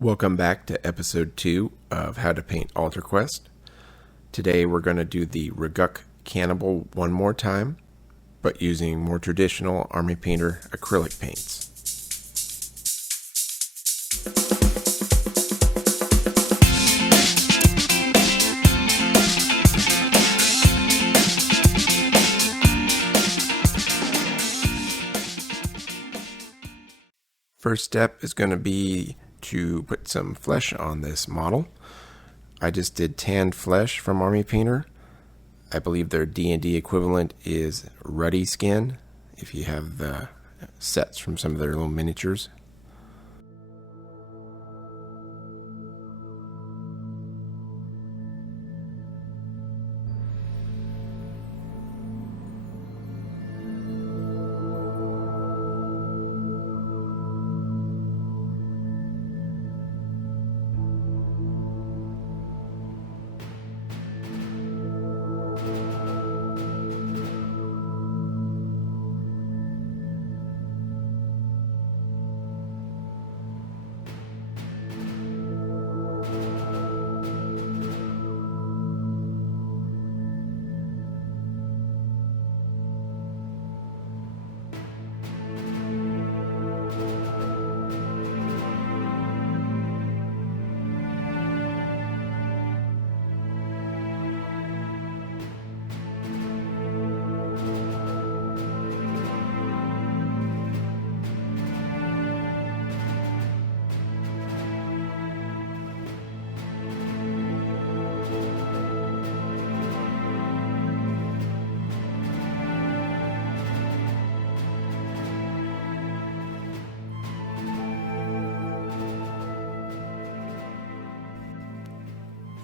Welcome back to episode 2 of How to Paint Altar Quest. Today we're going to do the Raggock Cannibal one more time, but using more traditional Army Painter acrylic paints. First step is going to be to put some flesh on this model. I just did tanned flesh from Army Painter. I believe their D&D equivalent is ruddy skin, if you have the sets from some of their little miniatures.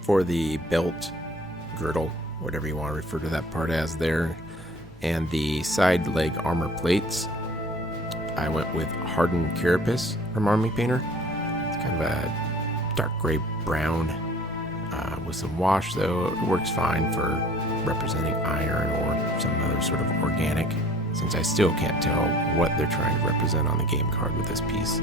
For the belt, girdle, whatever you want to refer to that part as there, and the side leg armor plates, I went with Hardened Carapace from Army Painter. It's kind of a dark gray brown with some wash, though it works fine for representing iron or some other sort of organic, since I still can't tell what they're trying to represent on the game card with this piece.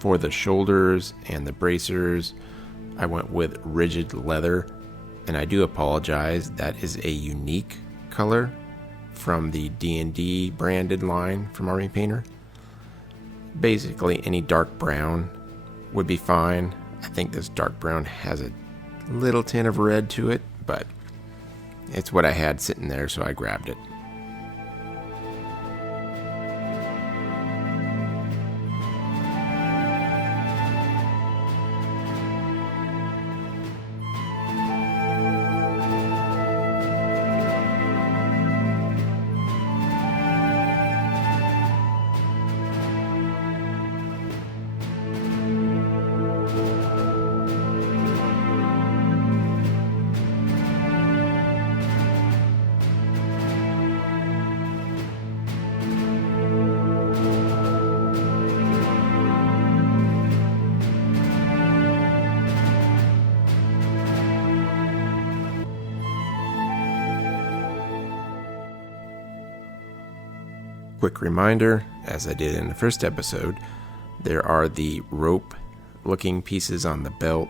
For the shoulders and the bracers, I went with rigid leather, and I do apologize, that is a unique color from the D&D branded line from Army Painter. Basically, any dark brown would be fine. I think this dark brown has a little tint of red to it, but it's what I had sitting there, so I grabbed it. Quick reminder, as I did in the first episode, there are the rope looking pieces on the belt,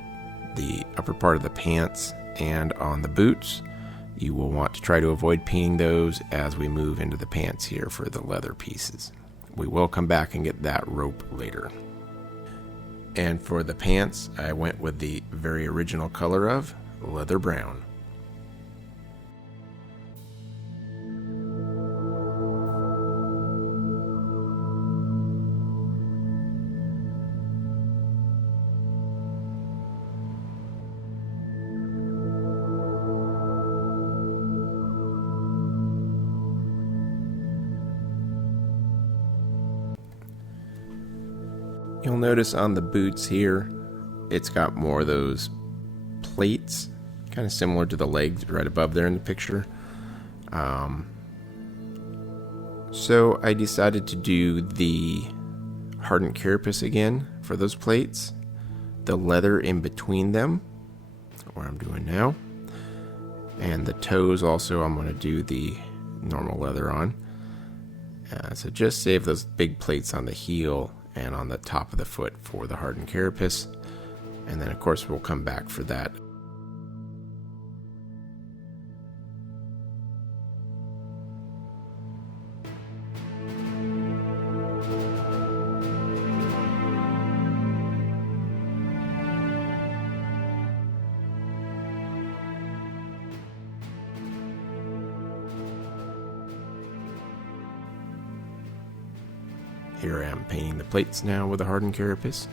the upper part of the pants, and on the boots. You will want to try to avoid painting those as we move into the pants here for the leather pieces. We will come back and get that rope later. And for the pants, I went with the very original color of leather brown. You'll notice on the boots here, it's got more of those plates, kind of similar to the legs right above there in the picture. So I decided to do the Hardened Carapace again for those plates. The leather in between them, what I'm doing now. And the toes also, I'm going to do the normal leather on. So just save those big plates on the heel and on the top of the foot for the Hardened Carapace. And then of course we'll come back for that. Here I am painting the plates now with a Hardened Carapace.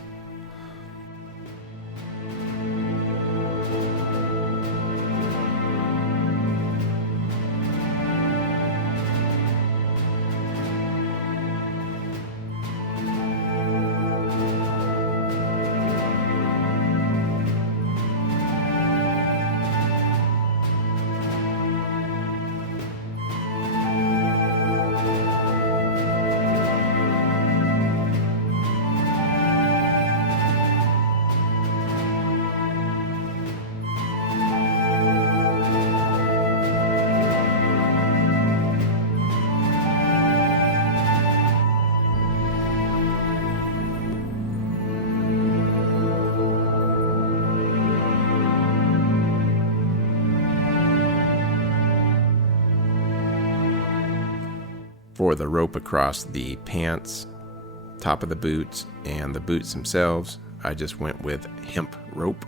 For the rope across the pants, top of the boots, and the boots themselves, I just went with Hemp Rope.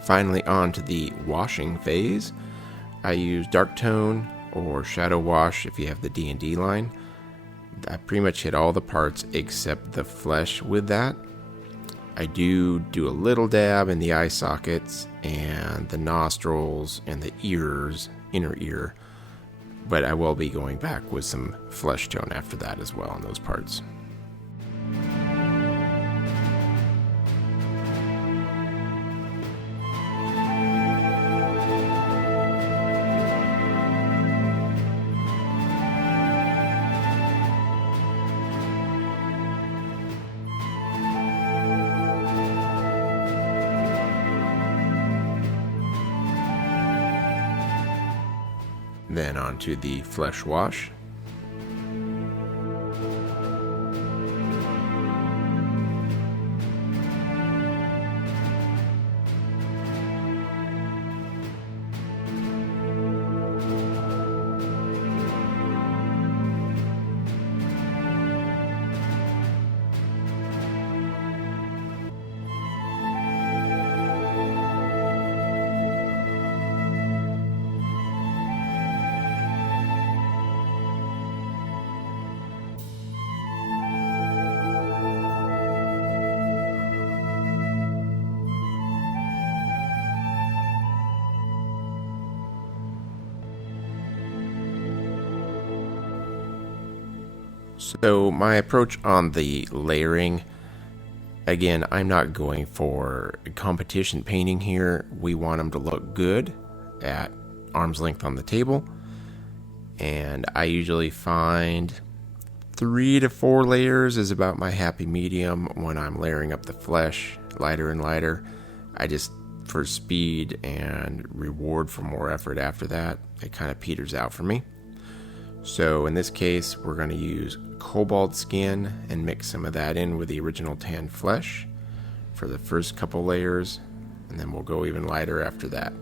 Finally, on to the washing phase. I use dark tone or shadow wash if you have the D&D line. I pretty much hit all the parts except the flesh with that. I do a little dab in the eye sockets and the nostrils and the ears, inner ear, but I will be going back with some flesh tone after that as well on those parts. Then onto the flesh wash. So my approach on the layering, again, I'm not going for competition painting here. We want them to look good at arm's length on the table. And I usually find 3 to 4 layers is about my happy medium when I'm layering up the flesh lighter and lighter. I just, for speed and reward for more effort after that, it kind of peters out for me. So in this case, we're going to use cobalt skin and mix some of that in with the original tan flesh for the first couple layers, and then we'll go even lighter after that.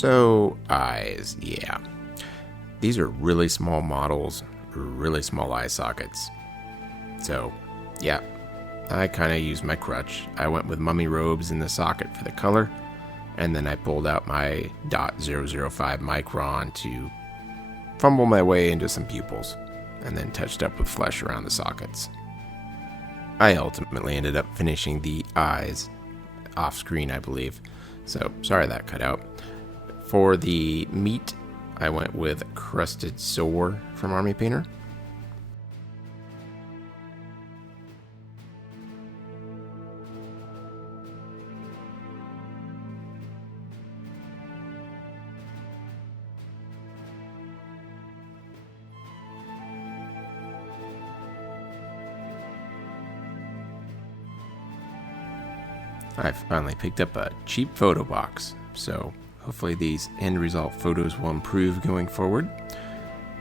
So, eyes, yeah. These are really small models, really small eye sockets. So, yeah, I kind of used my crutch. I went with mummy robes in the socket for the color, and then I pulled out my .005 micron to fumble my way into some pupils, and then touched up with flesh around the sockets. I ultimately ended up finishing the eyes off screen, I believe, so sorry that cut out. For the meat, I went with Crusted Sore from Army Painter. I finally picked up a cheap photo box, so hopefully these end result photos will improve going forward.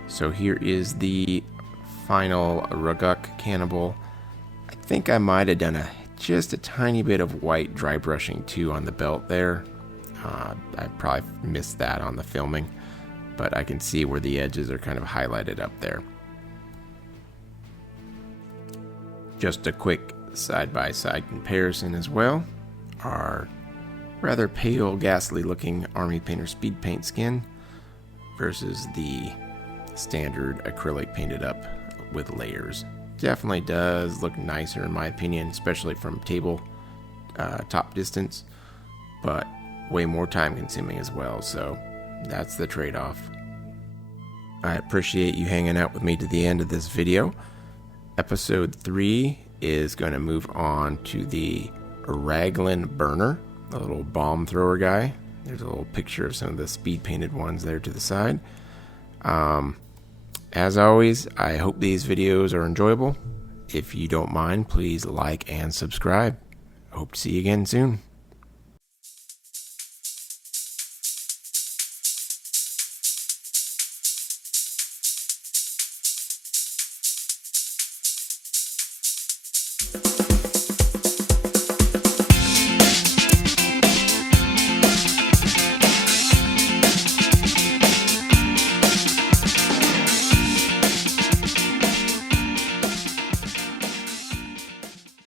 So here is the final Raggock Cannibal. I think I might have done just a tiny bit of white dry brushing too on the belt there. I probably missed that on the filming, but I can see where the edges are kind of highlighted up there. Just a quick side-by-side comparison as well. Our rather pale, ghastly looking Army Painter speed paint skin versus the standard acrylic painted up with layers. Definitely does look nicer in my opinion, especially from table top distance, but way more time consuming as well, so that's the trade-off. I appreciate you hanging out with me to the end of this video. Episode 3 is going to move on to the Raglan burner, a little bomb thrower guy. There's a little picture of some of the speed painted ones there to the side. As always, I hope these videos are enjoyable. If you don't mind, please like and subscribe. Hope to see you again soon.